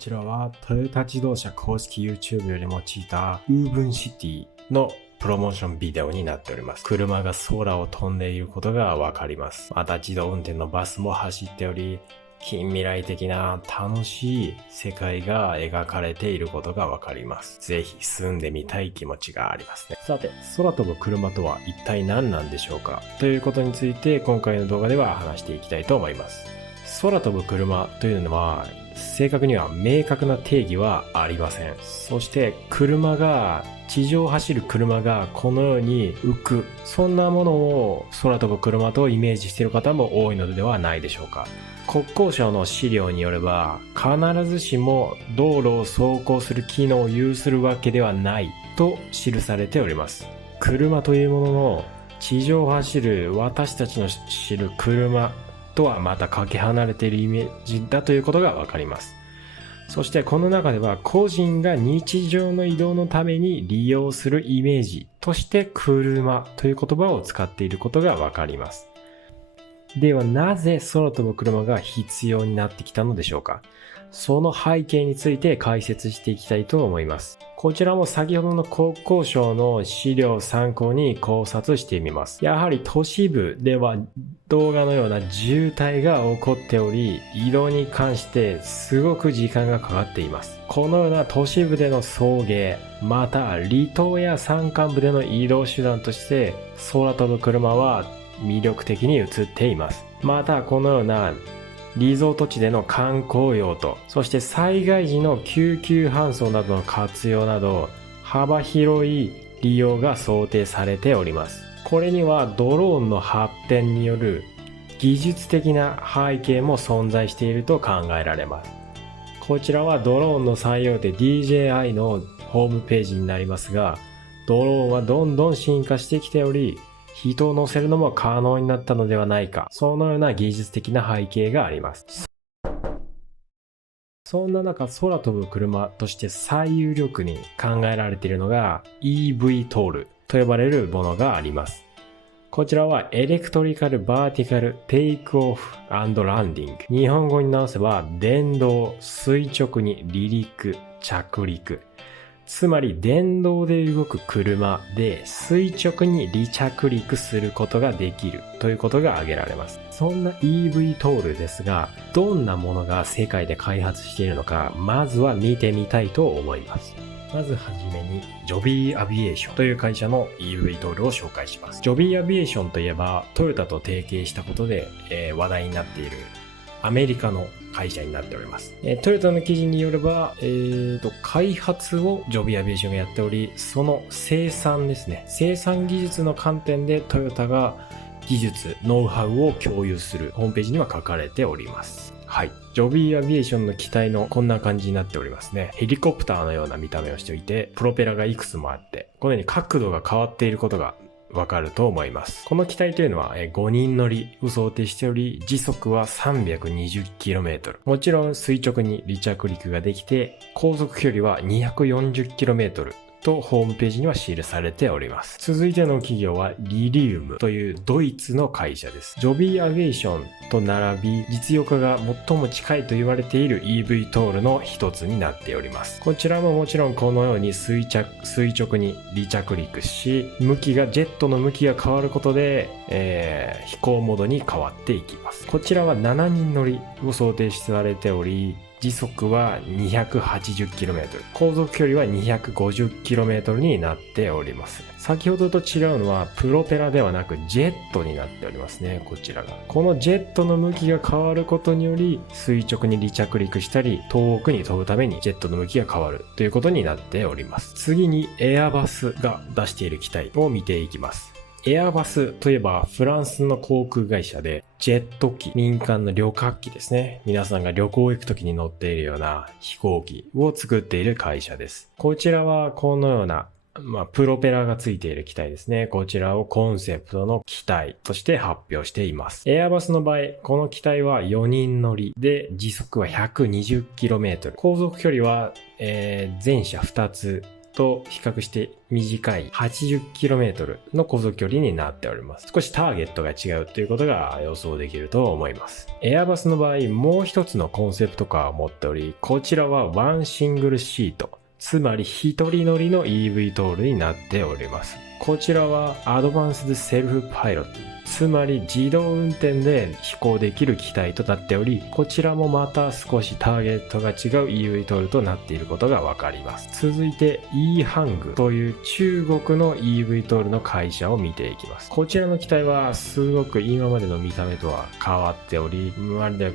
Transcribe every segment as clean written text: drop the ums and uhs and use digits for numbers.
こちらはトヨタ自動車公式 YouTube より用いた Woven City のプロモーションビデオになっております。車が空を飛んでいることがわかります。また自動運転のバスも走っており、近未来的な楽しい世界が描かれていることがわかります。ぜひ住んでみたい気持ちがありますね。さて、空飛ぶ車とは一体何なんでしょうかということについて今回の動画では話していきたいと思います。空飛ぶ車というのは正確には明確な定義はありません。そして地上を走る車がこのように浮く、そんなものを空飛ぶ車とイメージしている方も多いのではないでしょうか。国交省の資料によれば、必ずしも道路を走行する機能を有するわけではないと記されております。車というものの地上を走る私たちの知る車とはまたかけ離れているイメージだということがわかります。そしてこの中では個人が日常の移動のために利用するイメージとして車という言葉を使っていることがわかります。ではなぜ空飛ぶ車が必要になってきたのでしょうか。その背景について解説していきたいと思います。こちらも先ほどの国交省の資料を参考に考察してみます。やはり都市部では動画のような渋滞が起こっており、移動に関してすごく時間がかかっています。このような都市部での送迎、また離島や山間部での移動手段として空飛ぶ車は魅力的に映っています。またこのようなリゾート地での観光用途、そして災害時の救急搬送などの活用など幅広い利用が想定されております。これにはドローンの発展による技術的な背景も存在していると考えられます。こちらはドローンの最大手 DJI のホームページになりますが、ドローンはどんどん進化してきており、人を乗せるのも可能になったのではないか、そのような技術的な背景があります。そんな中、空飛ぶ車として最有力に考えられているのが eVTOL と呼ばれるものがあります。こちらはエレクトリカルバーティカルテイクオフ&ランディング。日本語に直せば電動、垂直に離陸、着陸。つまり電動で動く車で垂直に離着陸することができるということが挙げられます。そんな eVTOL ですが、どんなものが世界で開発しているのか、まずは見てみたいと思います。まずはじめにジョビーアビエーションという会社の eVTOL を紹介します。ジョビーアビエーションといえばトヨタと提携したことで、話題になっているアメリカの会社になっております。トヨタの記事によれば、開発をジョビーアビエーションがやっており、その生産ですね。生産技術の観点でトヨタが技術、ノウハウを共有するホームページには書かれております。はい。ジョビーアビエーションの機体のこんな感じになっておりますね。ヘリコプターのような見た目をしておいて、プロペラがいくつもあって、このように角度が変わっていることがわかると思います。この機体というのは5人乗りを想定しており、時速は 320km。もちろん垂直に離着陸ができて、航続距離は 240km。とホームページには記されております。続いての企業はリリウムというドイツの会社です。ジョビーアビエーションと並び実用化が最も近いと言われている eVTOL の一つになっております。こちらももちろんこのように垂直に離着陸し、ジェットの向きが変わることで、飛行モードに変わっていきます。こちらは7人乗りを想定されており、時速は 280km、航続距離は 250km になっております。先ほどと違うのはプロペラではなくジェットになっておりますね。こちらが。このジェットの向きが変わることにより垂直に離着陸したり遠くに飛ぶためにジェットの向きが変わるということになっております。次にエアバスが出している機体を見ていきます。エアバスといえばフランスの航空会社でジェット機、民間の旅客機ですね。皆さんが旅行行く時に乗っているような飛行機を作っている会社です。こちらはこのようなプロペラがついている機体ですね。こちらをコンセプトの機体として発表しています。エアバスの場合、この機体は4人乗りで時速は 120km。航続距離は、前者2つと比較して短い 80km の航続距離になっております。少しターゲットが違うということが予想できると思います。エアバスの場合、もう一つのコンセプトカーを持っており、こちらはワンシングルシート、つまり一人乗りの EV トールになっております。こちらはアドバンスドセルフパイロット、つまり自動運転で飛行できる機体となっており、こちらもまた少しターゲットが違う EV トールとなっていることがわかります。続いて E ハングという中国の EV トールの会社を見ていきます。こちらの機体はすごく今までの見た目とは変わっており、まるで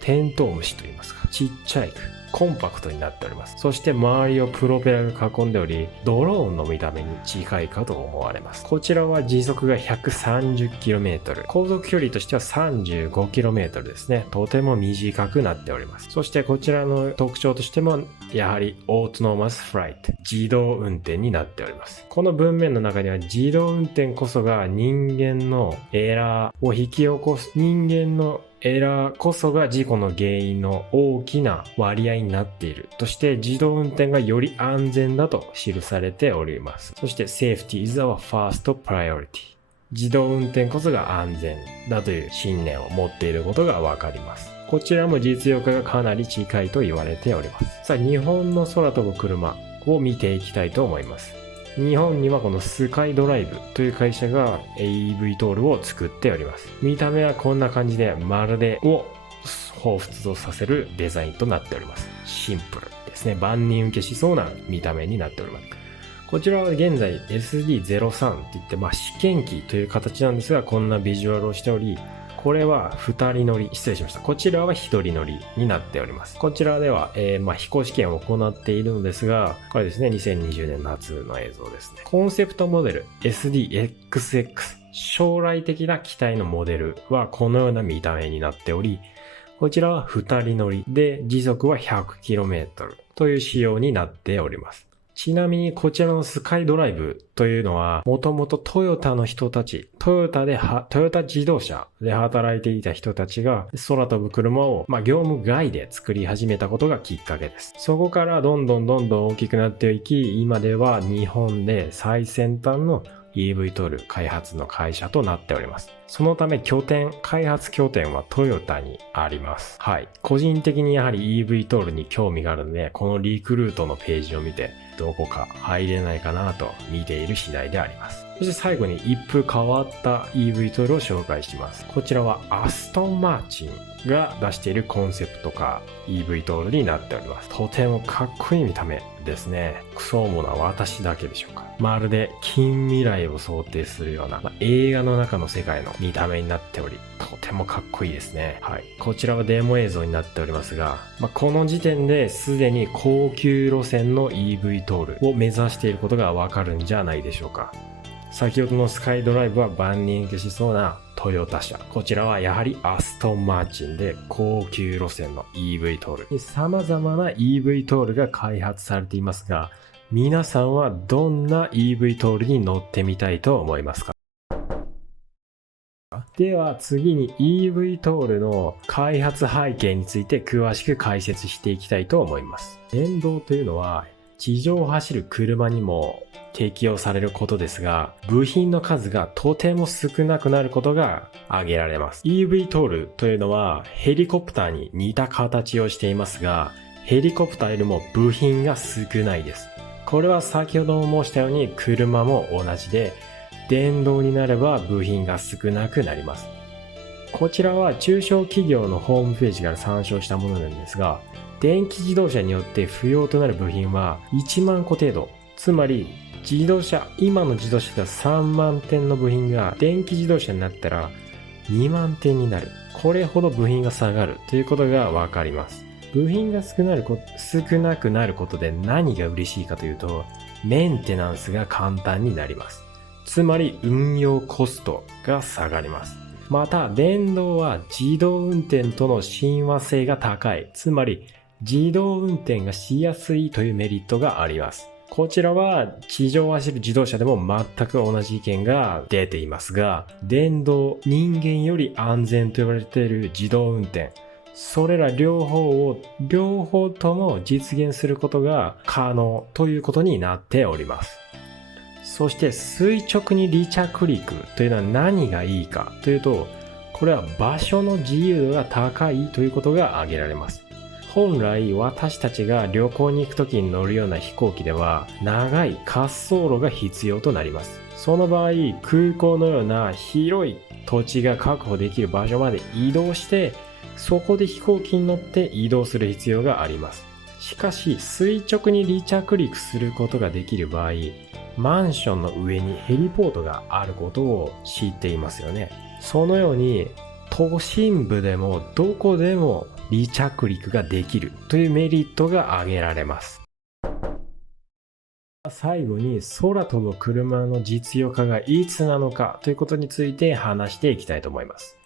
テントウムシといいますか、ちっちゃいコンパクトになっております。そして周りをプロペラが囲んでおり、ドローンの見た目に近いかと思われます。こちらは時速が 130km、航続距離としては 35km ですね。とても短くなっております。そしてこちらの特徴としても、やはりオートノーマスフライト、自動運転になっております。この文面の中には自動運転こそが人間のエラーを引き起こす、人間のエラーこそが事故の原因の大きな割合になっているとして自動運転がより安全だと記されております。そして Safety is our first priority。自動運転こそが安全だという信念を持っていることがわかります。こちらも実用化がかなり近いと言われております。さあ、日本の空飛ぶ車を見ていきたいと思います。日本にはこのスカイドライブという会社が EV トールを作っております。見た目はこんな感じでまるでを彷彿とさせるデザインとなっております。シンプルですね。万人受けしそうな見た目になっております。こちらは現在 SD03 って言って試験機という形なんですが、こんなビジュアルをしており、これは2人乗り、失礼しました。こちらは1人乗りになっております。こちらでは、飛行試験を行っているのですが、これですね、2020年夏の映像ですね。コンセプトモデル SDXX、将来的な機体のモデルはこのような見た目になっており、こちらは2人乗りで時速は 100km という仕様になっております。ちなみにこちらのスカイドライブというのはもともとトヨタの人たち、トヨタ自動車で働いていた人たちが空飛ぶ車を業務外で作り始めたことがきっかけです。そこからどんどん大きくなっていき、今では日本で最先端のEV トール開発の会社となっております。そのため開発拠点はトヨタにあります。はい。個人的にやはり EV トールに興味があるので、このリクルートのページを見て、どこか入れないかなと見ている次第であります。そして最後に一風変わった EV トールを紹介します。こちらはアストンマーチンが出しているコンセプトカー EV トールになっております。とてもかっこいい見た目ですね。クソ主な私だけでしょうか。まるで近未来を想定するような、映画の中の世界の見た目になっており、とてもかっこいいですね。はい。こちらはデモ映像になっておりますが、この時点ですでに高級路線の EV トールを目指していることがわかるんじゃないでしょうか。先ほどのスカイドライブは万人受けしそうなトヨタ車。こちらはやはりアストンマーチンで高級路線の EV トール。様々な EV トールが開発されていますが、皆さんはどんな EV トールに乗ってみたいと思いますか？では次に EV トールの開発背景について詳しく解説していきたいと思います。電動というのは地上を走る車にも適用されることですが、部品の数がとても少なくなることが挙げられます。EV トールというのはヘリコプターに似た形をしていますが、ヘリコプターよりも部品が少ないです。これは先ほども申したように車も同じで、電動になれば部品が少なくなります。こちらは中小企業のホームページから参照したものなんですが、電気自動車によって不要となる部品は1万個程度。つまり今の自動車では3万点の部品が電気自動車になったら2万点になる。これほど部品が下がるということがわかります。部品が少なくなることで何が嬉しいかというと、メンテナンスが簡単になります。つまり運用コストが下がります。また電動は自動運転との親和性が高い。つまり自動運転がしやすいというメリットがあります。こちらは地上を走る自動車でも全く同じ意見が出ていますが、電動、人間より安全と言われている自動運転。それら両方とも実現することが可能ということになっております。そして垂直に離着陸というのは何がいいかというと、これは場所の自由度が高いということが挙げられます。本来私たちが旅行に行くときに乗るような飛行機では長い滑走路が必要となります。その場合、空港のような広い土地が確保できる場所まで移動して、そこで飛行機に乗って移動する必要があります。しかし垂直に離着陸することができる場合、マンションの上にヘリポートがあることを知っていますよね。そのように都心部でもどこでも離着陸ができるというメリットが挙げられます。最後に空飛ぶ車の実用化がいつなのかということについて話していきたいと思います。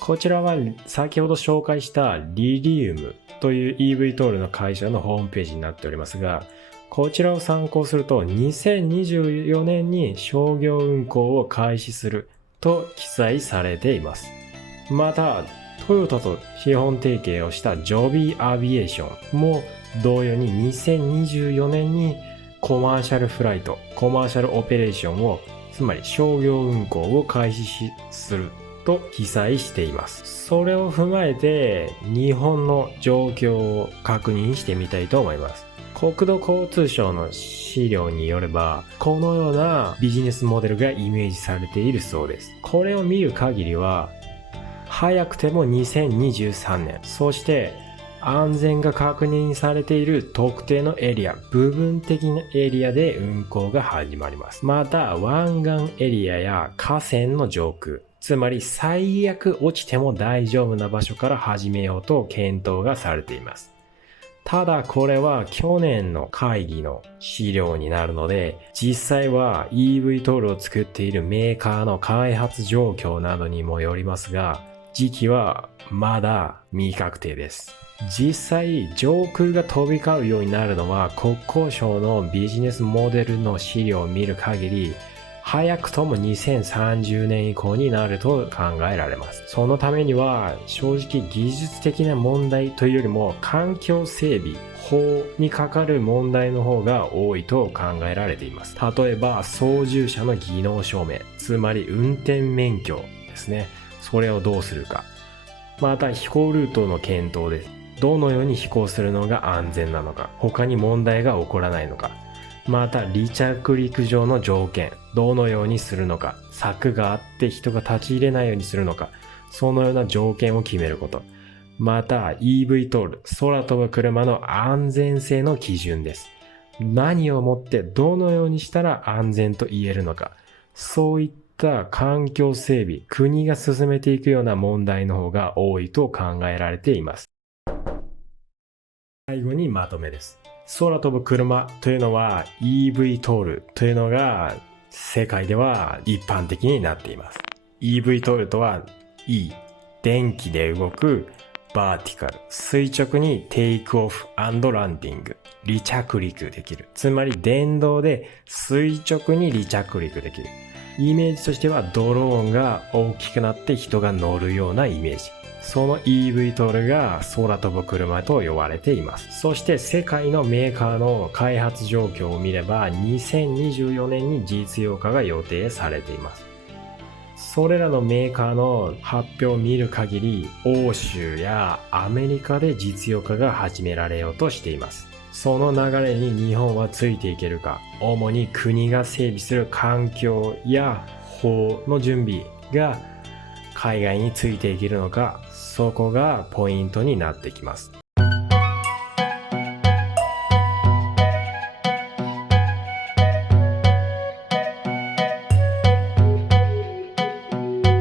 こちらは先ほど紹介したリリウムという eVTOL の会社のホームページになっておりますが、こちらを参考すると2024年に商業運行を開始すると記載されています。またトヨタと資本提携をしたジョビーアビエーションも同様に2024年にコマーシャルフライト、コマーシャルオペレーションを、つまり商業運行を開始すると記載しています。それを踏まえて日本の状況を確認してみたいと思います。国土交通省の資料によれば、このようなビジネスモデルがイメージされているそうです。これを見る限りは、早くても2023年、そして安全が確認されている特定のエリア、部分的なエリアで運行が始まります。また、湾岸エリアや河川の上空、つまり最悪落ちても大丈夫な場所から始めようと検討がされています。ただこれは去年の会議の資料になるので、実際は eVTOL を作っているメーカーの開発状況などにもよりますが、時期はまだ未確定です。実際上空が飛び交うようになるのは国交省のビジネスモデルの資料を見る限り、早くとも2030年以降になると考えられます。そのためには正直技術的な問題というよりも環境整備、法にかかる問題の方が多いと考えられています。例えば操縦者の技能証明、つまり運転免許ですね。それをどうするか。また飛行ルートの検討です。どのように飛行するのが安全なのか、他に問題が起こらないのか。また離着陸場の条件、どのようにするのか、柵があって人が立ち入れないようにするのか、そのような条件を決めること。また eVTOL、空飛ぶ車の安全性の基準です。何をもってどのようにしたら安全と言えるのか、そういった環境整備、国が進めていくような問題の方が多いと考えられています。最後にまとめです。空飛ぶ車というのは eVTOL というのが世界では一般的になっています。eVTOL とは E、電気で動くバーティカル、垂直にテイクオフ&ランディング、離着陸できる。つまり電動で垂直に離着陸できる。イメージとしてはドローンが大きくなって人が乗るようなイメージ。その eVTOL が空飛ぶ車と呼ばれています。そして世界のメーカーの開発状況を見れば2024年に実用化が予定されています。それらのメーカーの発表を見る限り、欧州やアメリカで実用化が始められようとしています。その流れに日本はついていけるか、主に国が整備する環境や法の準備が海外についていけるのか、そこがポイントになってきます。